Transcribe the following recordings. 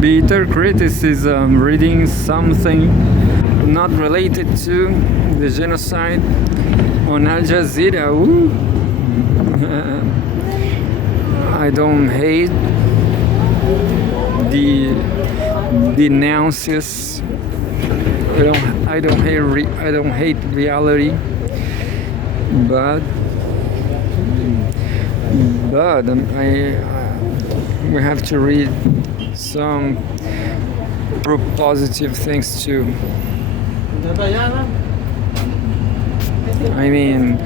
bitter criticism, reading something not related to the genocide on Al Jazeera. Ooh. I don't hate the denounces. I don't hate reality, but we have to read some positive things too. I mean,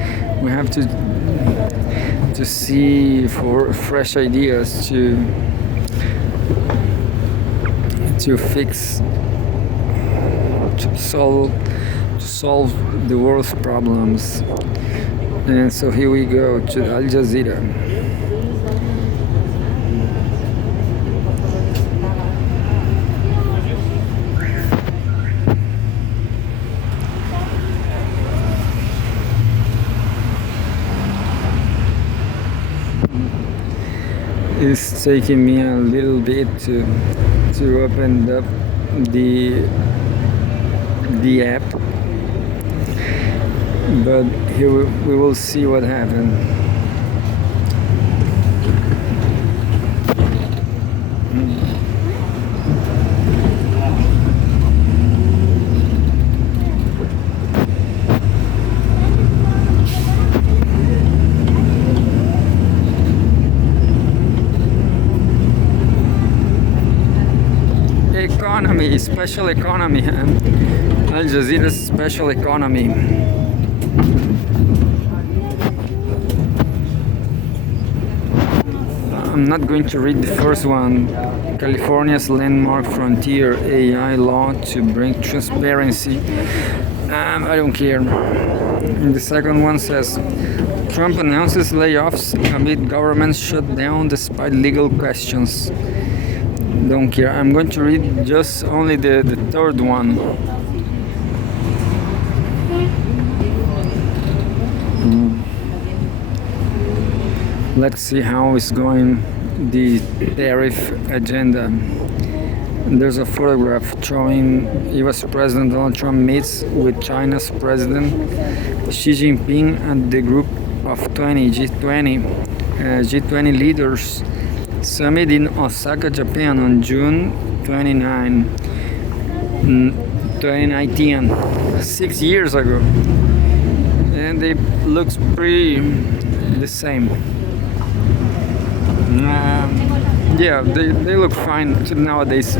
we have to see for fresh ideas to fix to solve the world's problems. And so here we go to Al Jazeera. It's taking me a little bit to open up the app, but here we will see what happens. Economy, special economy, huh? Al Jazeera's special economy. I'm not going to read the first one. California's landmark frontier AI law to bring transparency. I don't care. And the second one says Trump announces layoffs amid government shutdown despite legal questions. Don't care. I'm going to read just only the third one. Let's see how it's going, the tariff agenda. There's a photograph showing US President Donald Trump meets with China's President Xi Jinping at the Group of 20 G20 leaders summit in Osaka, Japan on June 29, 2019, 6 years ago. And they looks pretty the same. Yeah, they look fine nowadays.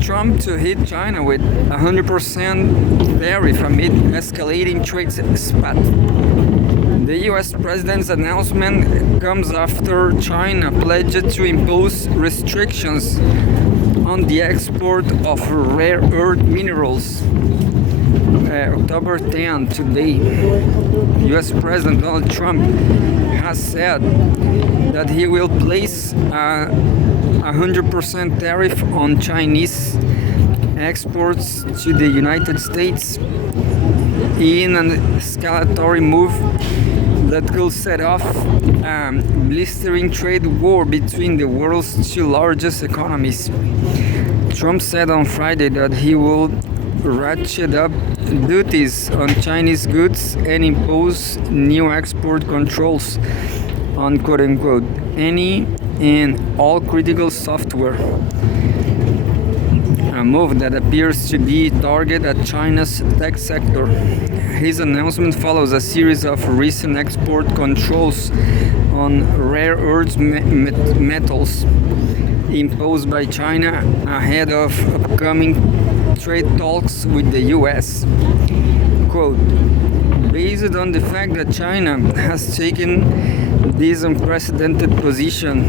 Trump to hit China with 100% tariff amid escalating trade spat. The US president's announcement comes after China pledged to impose restrictions on the export of rare earth minerals. October 10, today, US President Donald Trump has said that he will place a 100% tariff on Chinese exports to the United States in an escalatory move that could set off a blistering trade war between the world's two largest economies. Trump said on Friday that he will ratchet up duties on Chinese goods and impose new export controls on quote-unquote any and all critical software. A move that appears to be targeted at China's tech sector. His announcement follows a series of recent export controls on rare earth metals imposed by China ahead of upcoming trade talks with the US. Quote, based on the fact that China has taken this unprecedented position,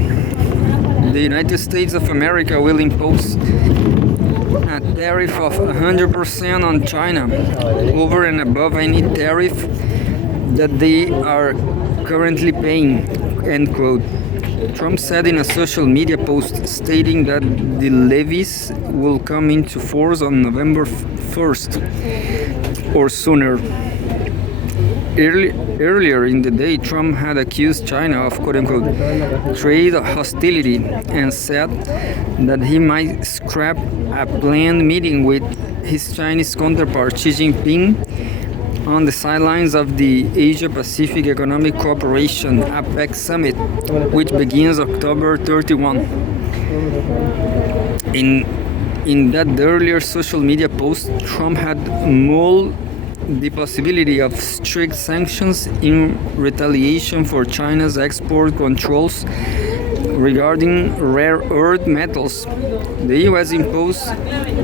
the United States of America will impose a tariff of 100% on China over and above any tariff that they are currently paying, end quote. Trump said in a social media post stating that the levies will come into force on November 1st or sooner. Earlier in the day, Trump had accused China of quote unquote trade hostility and said that he might scrap a planned meeting with his Chinese counterpart Xi Jinping on the sidelines of the Asia Pacific Economic Cooperation APEC summit, which begins October 31. In that earlier social media post, Trump had mulled the possibility of strict sanctions in retaliation for China's export controls regarding rare earth metals. The US imposed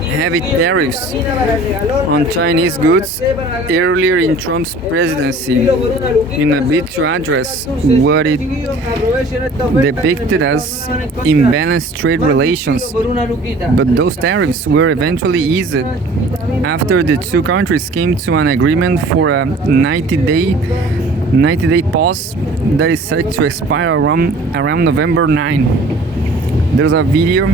heavy tariffs on Chinese goods earlier in Trump's presidency in a bid to address what it depicted as imbalanced trade relations. But those tariffs were eventually eased after the two countries came to an agreement for a 90-day pause that is set to expire around November 9. There's a video.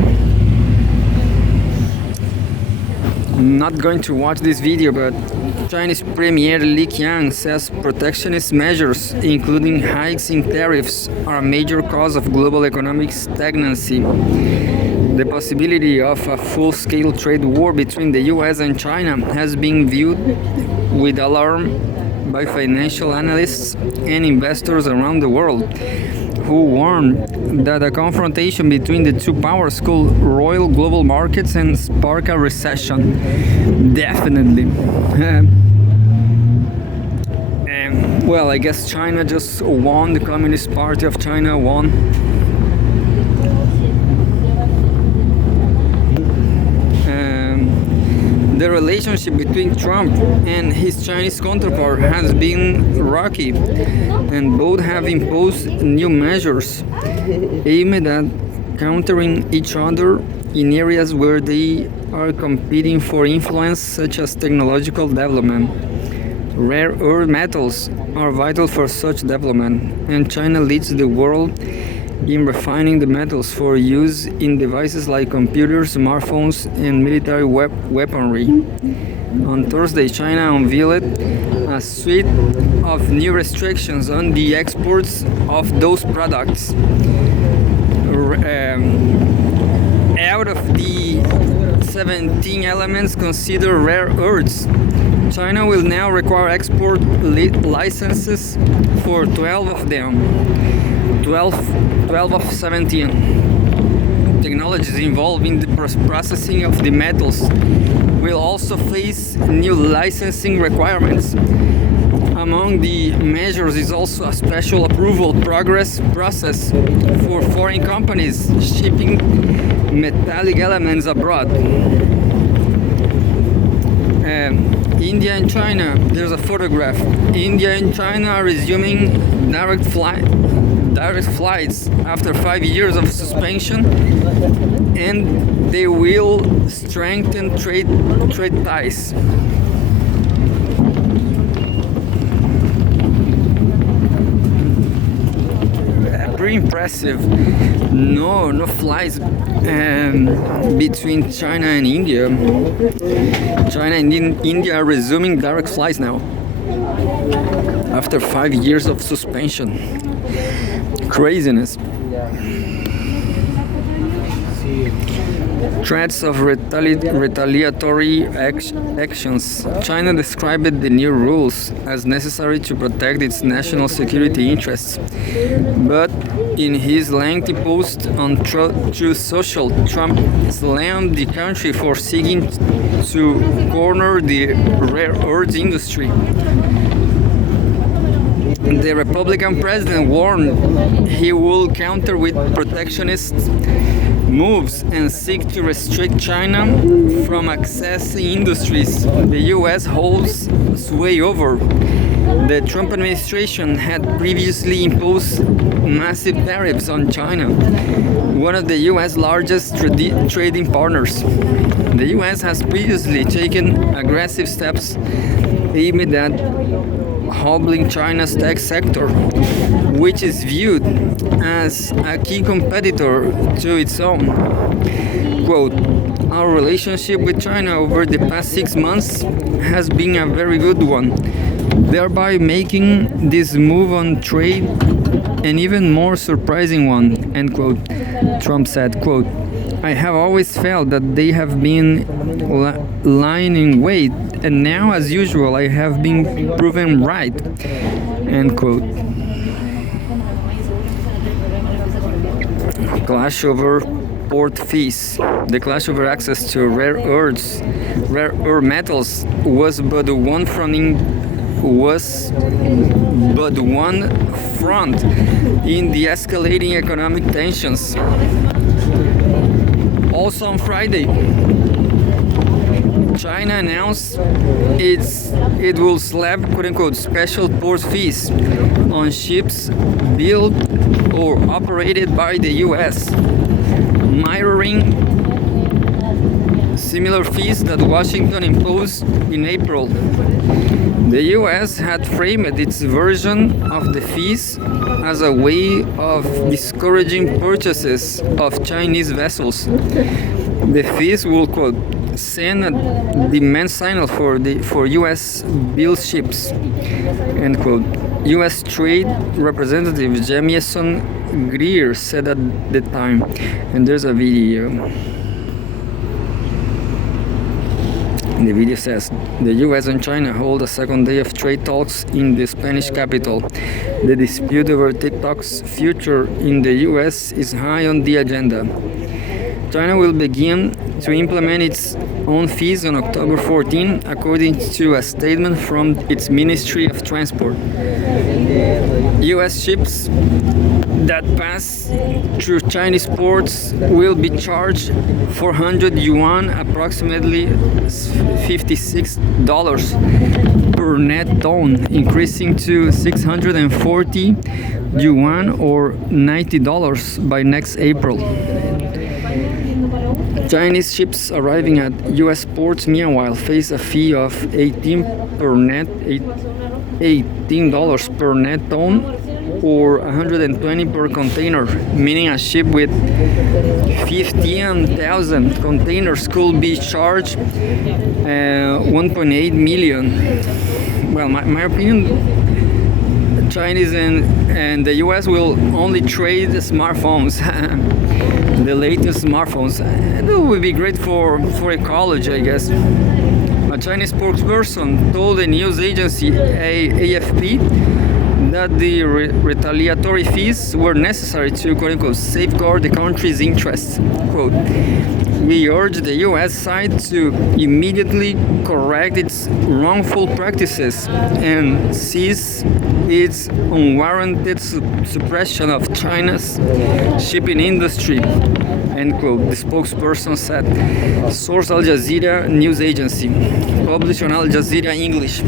I'm not going to watch this video, but Chinese Premier Li Qiang says protectionist measures, including hikes in tariffs, are a major cause of global economic stagnancy. The possibility of a full-scale trade war between the US and China has been viewed with alarm by financial analysts and investors around the world, who warn that a confrontation between the two powers could roil global markets and spark a recession. Definitely. Well, I guess China just won. The Communist Party of China won. The relationship between Trump and his Chinese counterpart has been rocky, and both have imposed new measures aimed at countering each other in areas where they are competing for influence, such as technological development. Rare earth metals are vital for such development, and China leads the world in refining the metals for use in devices like computers, smartphones, and military weaponry. On Thursday, China unveiled a suite of new restrictions on the exports of those products. Out of the 17 elements considered rare earths, China will now require export licenses for 12 of them. 12 of 17. Technologies involved in the processing of the metals will also face new licensing requirements. Among the measures is also a special approval process for foreign companies shipping metallic elements abroad. India and China, there's a photograph. India and China are resuming direct flights after 5 years of suspension, and they will strengthen trade ties. Pretty impressive. No flights between China and India. China and India are resuming direct flights now after 5 years of suspension. Craziness. Threats of retaliatory actions. China described the new rules as necessary to protect its national security interests. But in his lengthy post on Truth Social, Trump slammed the country for seeking to corner the rare earth industry. The Republican president warned he will counter with protectionist moves and seek to restrict China from accessing industries the US holds sway over. The Trump administration had previously imposed massive tariffs on China, one of the US largest trading partners. The US has previously taken aggressive steps aimed at hobbling China's tech sector, which is viewed as a key competitor to its own. Quote, "Our relationship with China over the past 6 months has been a very good one. thereby making this move on trade an even more surprising one, end quote. Trump said, quote, I have always felt that they have been lying in wait, and now, as usual, I have been proven right, end quote. Clash over port fees. The clash over access to rare earth metals was but one front in the escalating economic tensions. Also on Friday, China announced it will slap quote-unquote special port fees on ships built or operated by the US, mirroring similar fees that Washington imposed in April. The US had framed its version of the fees as a way of discouraging purchases of Chinese vessels. The fees will, quote, send a demand signal for US built ships, end quote. US Trade Representative Jamieson Greer said at the time, and there's a video. The video says, the US and China hold a second day of trade talks in the Spanish capital. The dispute over TikTok's future in the US is high on the agenda. China will begin to implement its own fees on October 14, according to a statement from its Ministry of Transport. US ships that pass through Chinese ports will be charged 400 yuan, approximately $56 per net ton, increasing to 640 yuan or $90 by next April. Chinese ships arriving at US ports meanwhile face a fee of $18 per net ton or $120 per container, meaning a ship with 15,000 containers could be charged 1.8 million. Well, my opinion, Chinese and the US will only trade smartphones. The latest smartphones. It would be great for ecology, I guess. A Chinese spokesperson told the news agency AFP that the retaliatory fees were necessary to, quote-unquote, safeguard the country's interests. Quote, we urge the US side to immediately correct its wrongful practices and cease its unwarranted suppression of China's shipping industry, end quote, the spokesperson said. Source Al Jazeera news agency, published on Al Jazeera English.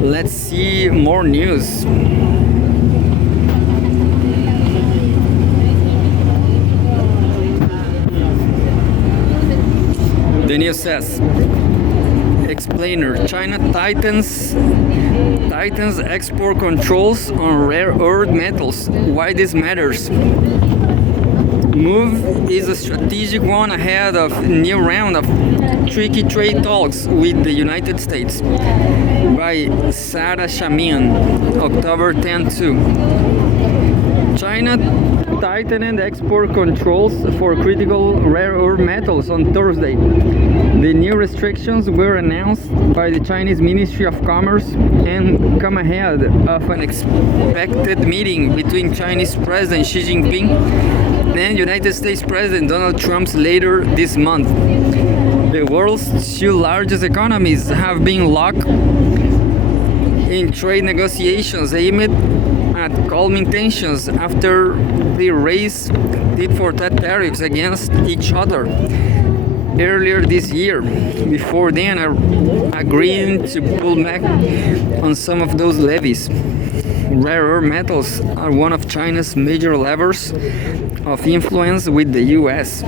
Let's see more news. The news says, explainer, China tightens export controls on rare earth metals. Why this matters? Move is a strategic one ahead of a new round of tricky trade talks with the United States. By Sarah Shamian, October 10 2. China tightened export controls for critical rare earth metals on Thursday. The new restrictions were announced by the Chinese Ministry of Commerce and come ahead of an expected meeting between Chinese President Xi Jinping and United States President Donald Trump later this month. The world's two largest economies have been locked in trade negotiations aimed at calming tensions after they raised tit-for-tat tariffs against each other earlier this year, before then agreeing to pull back on some of those levies. Rare earth metals are one of China's major levers of influence with the US.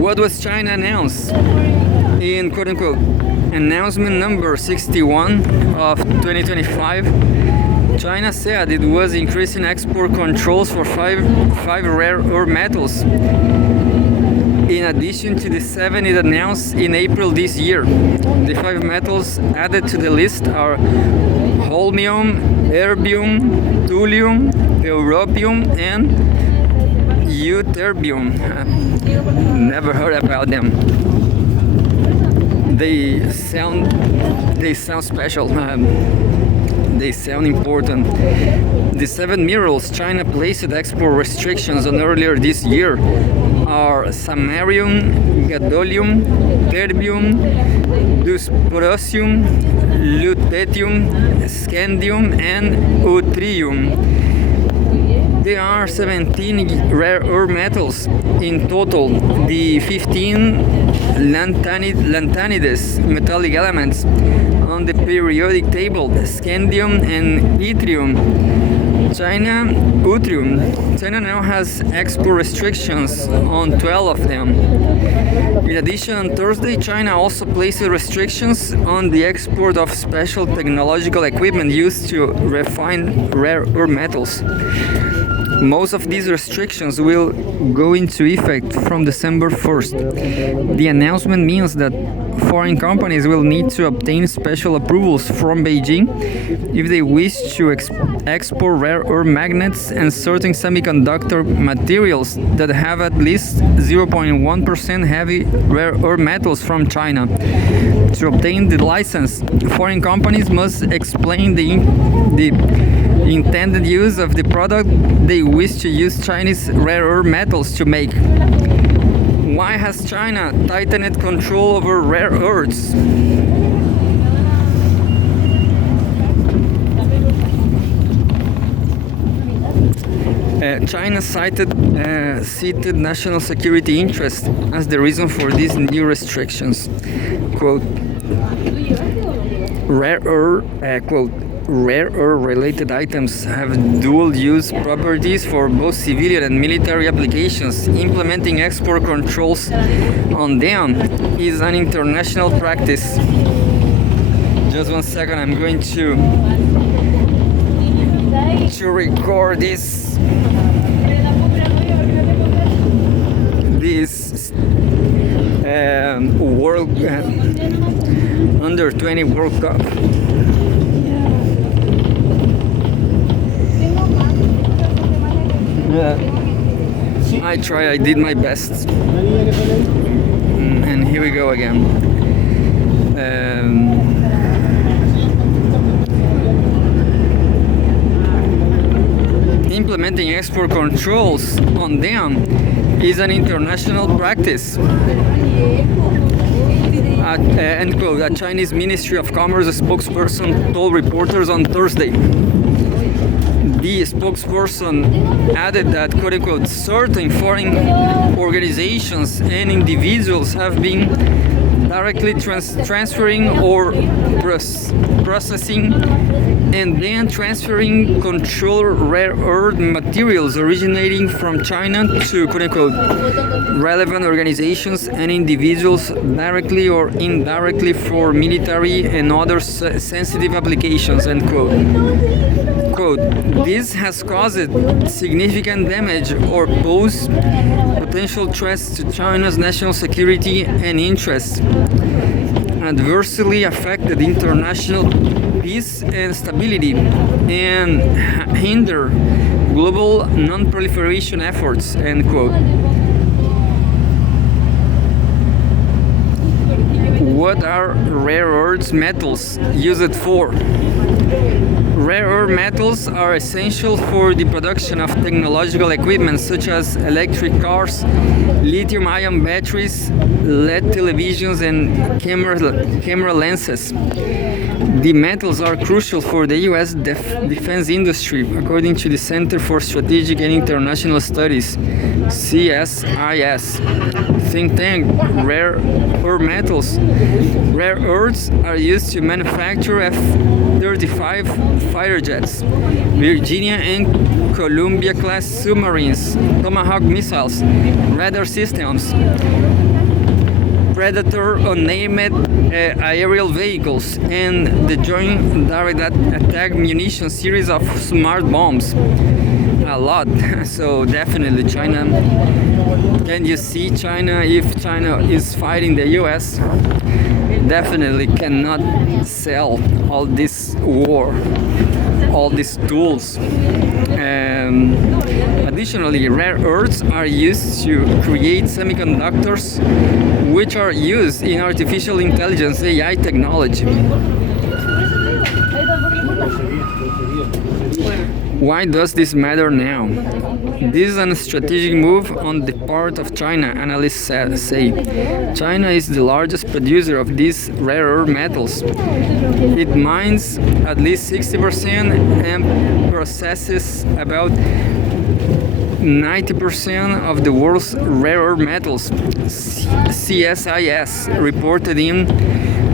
What was China announced in quote-unquote announcement number 61 of 2025? China said it was increasing export controls for five rare earth metals. in addition to the 7 it announced in April this year. The 5 metals added to the list are holmium, erbium, thulium, europium, and euterbium. Never heard about them. They sound special. They sound important. The 7 minerals China placed export restrictions on earlier this year are samarium, gadolinium, terbium, dysprosium, lutetium, scandium, and yttrium. There are 17 rare earth metals in total. The 15 lanthanides metallic elements on the periodic table, scandium and yttrium. China now has export restrictions on 12 of them. In addition, on Thursday, China also placed restrictions on the export of special technological equipment used to refine rare earth metals. Most of these restrictions will go into effect from December 1st. The announcement means that foreign companies will need to obtain special approvals from Beijing if they wish to export rare earth magnets and certain semiconductor materials that have at least 0.1% heavy rare earth metals from China. To obtain the license, foreign companies must explain the intended use of the product they wish to use Chinese rare earth metals to make. Why has China tightened control over rare earths? China cited national security interests as the reason for these new restrictions. Quote, rare earth related items have dual use properties for both civilian and military applications. Implementing export controls on them is an international practice. Just 1 second, I'm going to record this World Under 20 World Cup. I did my best. And here we go again. Implementing export controls on them is an international practice. End quote. A Chinese Ministry of Commerce spokesperson told reporters on Thursday. The spokesperson added that, quote unquote, certain foreign organizations and individuals have been directly transferring or processing and then transferring controlled rare earth materials originating from China to, quote unquote, relevant organizations and individuals directly or indirectly for military and other sensitive applications, end quote. Quote, this has caused significant damage or posed potential threats to China's national security and interests, adversely affected international peace and stability, and hinder global non-proliferation efforts, end quote. What are rare earth metals used for? Rare earth metals are essential for the production of technological equipment such as electric cars, lithium-ion batteries, LED televisions, and camera lenses. The metals are crucial for the U.S. defense industry, according to the Center for Strategic and International Studies, CSIS think tank. Rare earth metals. Rare earths are used to manufacture F-35 fighter jets, Virginia and Columbia class submarines, Tomahawk missiles, radar systems, Predator unmanned aerial vehicles, and the Joint Direct Attack Munition series of smart bombs. a lot. So definitely China. Can you see China if China is fighting the US? Definitely cannot sell all this war, all these tools. Additionally, rare earths are used to create semiconductors, which are used in artificial intelligence AI technology. Why does this matter now? This is a strategic move on the part of China, analysts say. China is the largest producer of these rare earth metals. It mines at least 60% and processes about 90% of the world's rare earth metals, CSIS reported in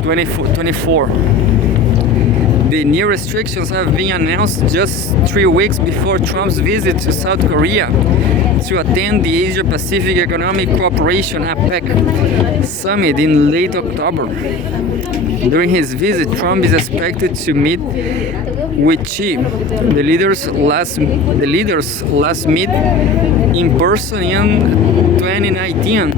2024. The new restrictions have been announced just 3 weeks before Trump's visit to South Korea to attend the Asia-Pacific Economic Cooperation (APEC) summit in late October. During his visit, Trump is expected to meet with Xi. The leaders last meet in person in 2019.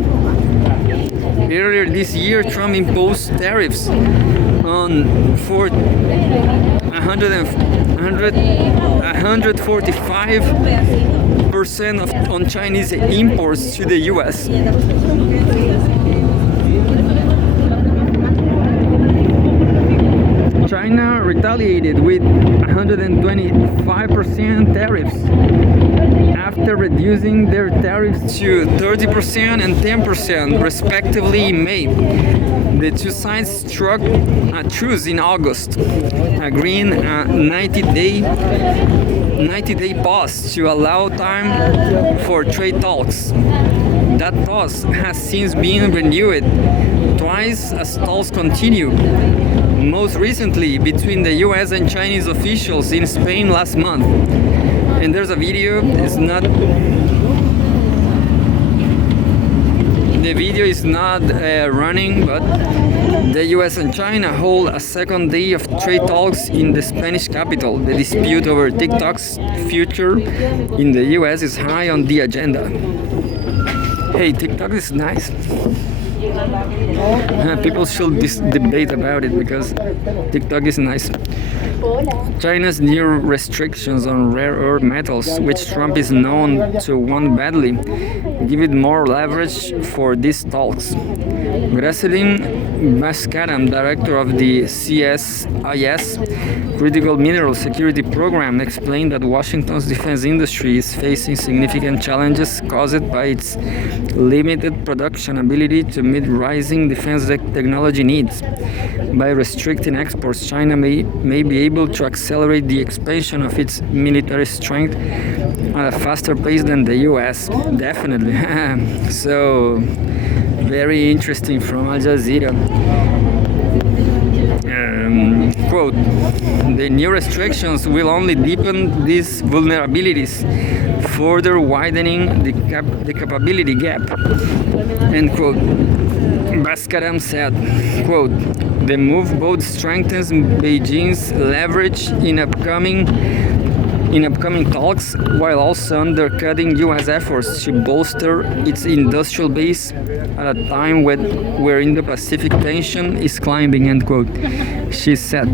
Earlier this year, Trump imposed tariffs on 145% on Chinese imports to the US. China retaliated with 125% tariffs after reducing their tariffs to 30% and 10% respectively in May. The two sides struck a truce in August, agreeing a 90-day pause to allow time for trade talks. That pause has since been renewed twice as talks continue, most recently between the US and Chinese officials in Spain last month. And there's a video, the video is not running, but the US and China hold a second day of trade talks in the Spanish capital. The dispute over TikTok's future in the US is high on the agenda. Hey, TikTok is nice. People should debate about it because TikTok is nice. China's new restrictions on rare earth metals, which Trump is known to want badly, give it more leverage for these talks. Gracelyn Mascaram, director of the CSIS Critical Mineral Security Program, explained that Washington's defense industry is facing significant challenges caused by its limited production ability to meet rising defense technology needs. By restricting exports, China may be able to accelerate the expansion of its military strength at a faster pace than the US. Definitely. So, very interesting from Al Jazeera. Quote, the new restrictions will only deepen these vulnerabilities, further widening the capability gap. End quote. Baskaram said, quote, the move both strengthens Beijing's leverage in upcoming talks while also undercutting U.S. efforts to bolster its industrial base at a time where Indo-Pacific tension is climbing, end quote. She said,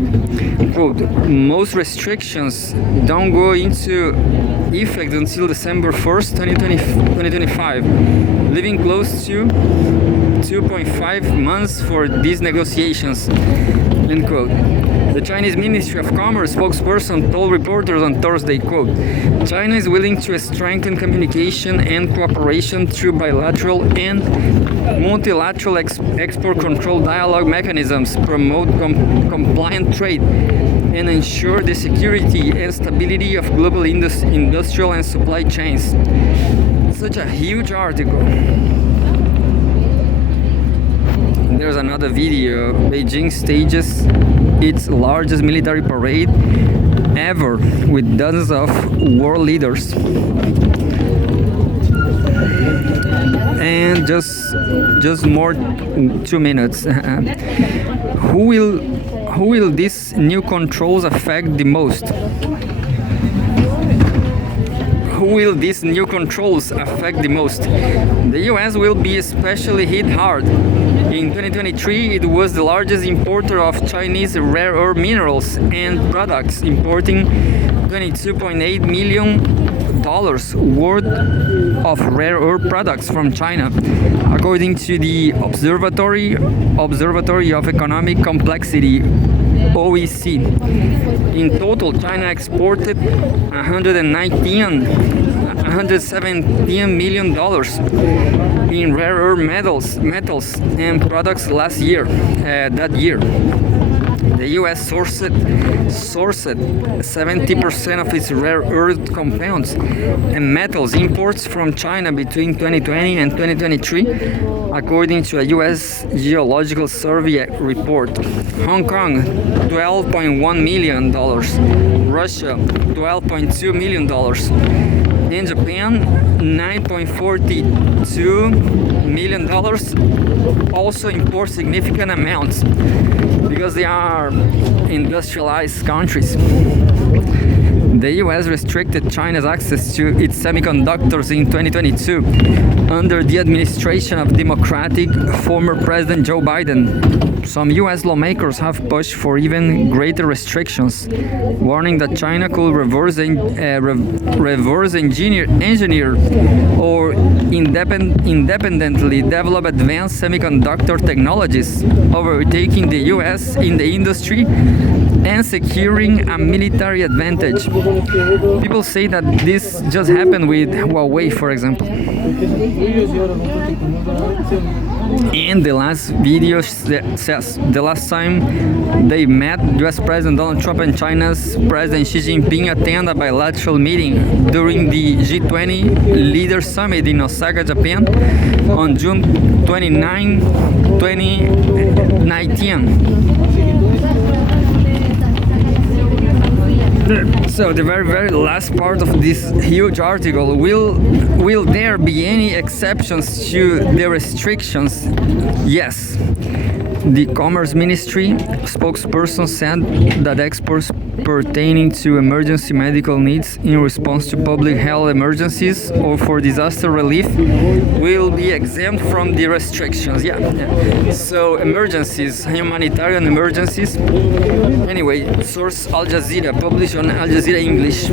quote, most restrictions don't go into effect until December 1st, 2025, leaving close to 2.5 months for these negotiations, end quote. The Chinese Ministry of Commerce spokesperson told reporters on Thursday, quote, China is willing to strengthen communication and cooperation through bilateral and multilateral export control dialogue mechanisms, promote compliant trade, and ensure the security and stability of global industrial and supply chains. Such a huge article. There's another video. Beijing stages its largest military parade ever with dozens of world leaders. And just more 2 minutes. Who will these new controls affect the most? who will these new controls affect the most? The US will be especially hit hard. In 2023, it was the largest importer of Chinese rare earth minerals and products, importing $22.8 million worth of rare earth products from China, according to the Observatory of Economic Complexity (OEC). In total, China exported $117 million in rare earth metals and products that year. The US sourced 70% of its rare earth compounds and metals imports from China between 2020 and 2023, according to a US Geological Survey report. Hong Kong, $12.1 million, Russia, $12.2 million, and Japan, $9.42 million, also import significant amounts because they are industrialized countries. The US restricted China's access to its semiconductors in 2022 under the administration of Democratic former President Joe Biden. Some US lawmakers have pushed for even greater restrictions, warning that China could reverse engineer or independently develop advanced semiconductor technologies, overtaking the US in the industry and securing a military advantage. People say that this just happened with Huawei, for example. In the last video says the last time they met, US President Donald Trump and China's President Xi Jinping attended a bilateral meeting during the G20 Leaders Summit in Osaka, Japan on June 29, 2019. So the very last part of this huge article, will there be any exceptions to the restrictions? Yes. The Commerce Ministry spokesperson said that exports pertaining to emergency medical needs in response to public health emergencies or for disaster relief will be exempt from the restrictions. Yeah. So emergencies, humanitarian emergencies. Anyway, source Al Jazeera, published on Al Jazeera English.